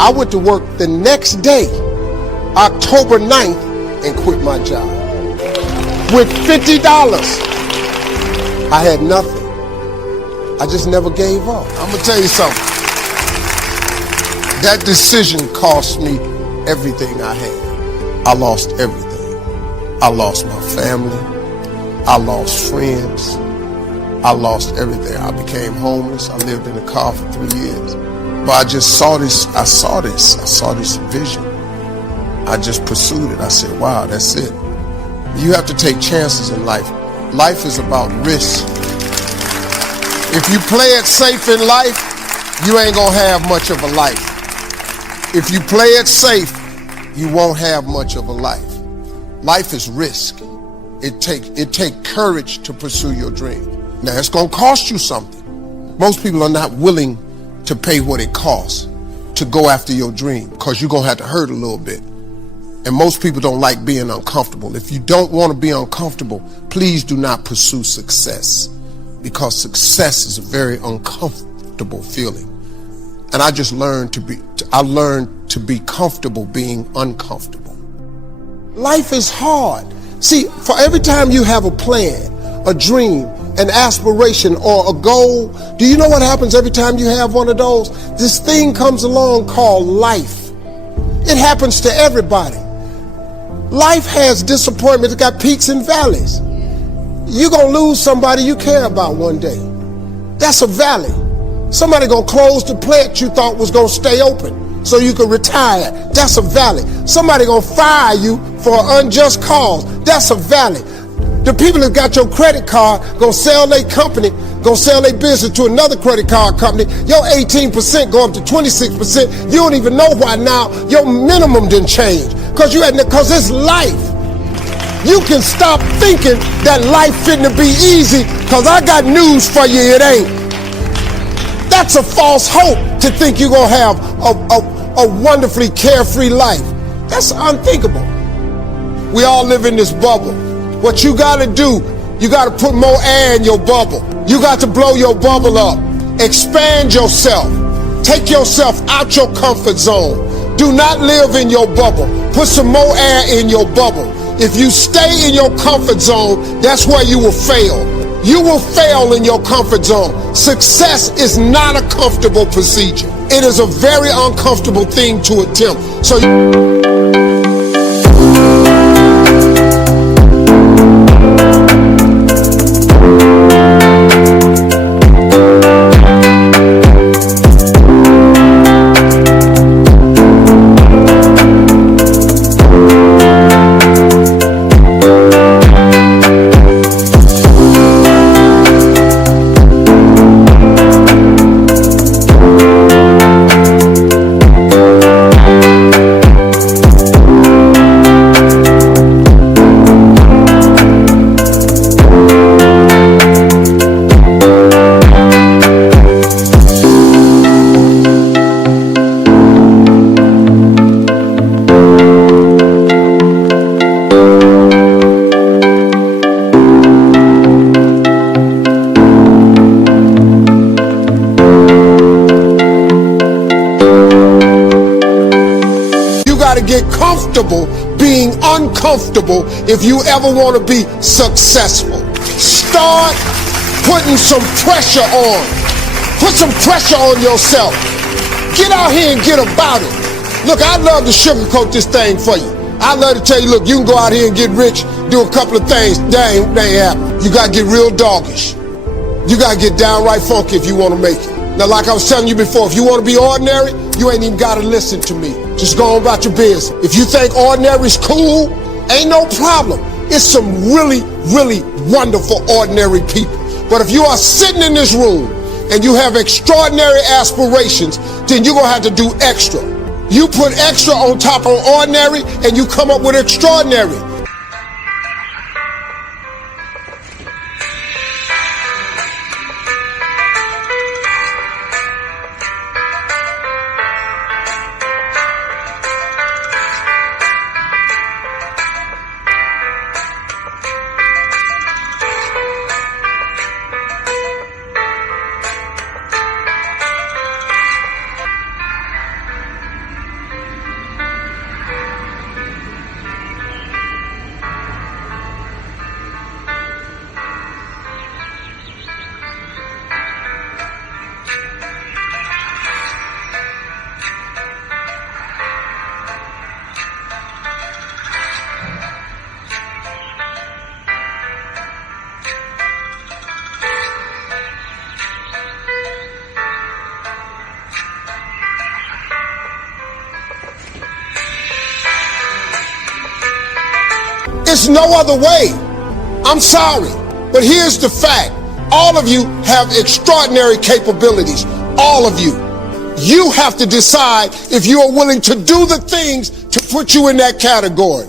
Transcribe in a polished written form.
I went to work the next day, October 9th, and quit my job. With $50, I had nothing. I just never gave up. I'm gonna tell you something. That decision cost me everything I had. I lost everything. I lost my family. I lost friends. I lost everything. I became homeless. I lived in a car for 3 years. But I just saw this, I saw this vision. I just pursued it. I said, wow, that's it. You have to take chances in life. Life is about risk. If you play it safe in life, you ain't gonna have much of a life. If you play it safe, you won't have much of a life. Life is risk. It take courage to pursue your dream. Now, it's gonna cost you something. Most people are not willing to pay what it costs to go after your dream, because you're gonna have to hurt a little bit. And most people don't like being uncomfortable. If you don't want to be uncomfortable, please do not pursue success, because success is a very uncomfortable feeling. And I just learned to be comfortable being uncomfortable. Life is hard. See, for every time you have a plan, a dream, an aspiration, or a goal, do you know what happens every time you have one of those? This thing comes along called life. It happens to everybody. Life has disappointments. It's got peaks and valleys. You're gonna lose somebody you care about one day. That's a valley. Somebody gonna close the plant you thought was gonna stay open so you could retire. That's a valley. Somebody gonna fire you for an unjust cause. That's a valley. The people that got your credit card gonna sell their company, gonna sell their business to another credit card company. Your 18% go up to 26%. You don't even know why now. Your minimum didn't change because it's life. You can stop thinking that life fitting to be easy, because I got news for you, it ain't. That's a false hope to think you're gonna have a wonderfully carefree life. That's unthinkable. We all live in this bubble. What you gotta do, you gotta put more air in your bubble. You got to blow your bubble up. Expand yourself. Take yourself out your comfort zone. Do not live in your bubble. Put some more air in your bubble. If you stay in your comfort zone, that's where you will fail. You will fail in your comfort zone. Success is not a comfortable procedure. It is a very uncomfortable thing to attempt. So get comfortable being uncomfortable if you ever want to be successful. Start putting some pressure on. Put some pressure on yourself. Get out here and get about it. Look, I'd love to sugarcoat this thing for you. I'd love to tell you, look, you can go out here and get rich, do a couple of things. That ain't happen. You got to get real doggish. You got to get downright funky if you want to make it. Now, like I was telling you before, if you want to be ordinary, you ain't even got to listen to me. Just go on about your business. If you think ordinary's cool, ain't no problem. It's some really, really wonderful ordinary people. But if you are sitting in this room and you have extraordinary aspirations, then you're going to have to do extra. You put extra on top of ordinary and you come up with extraordinary. There's no other way. I'm sorry, but here's the fact. All of you have extraordinary capabilities. All of you. You have to decide if you are willing to do the things to put you in that category.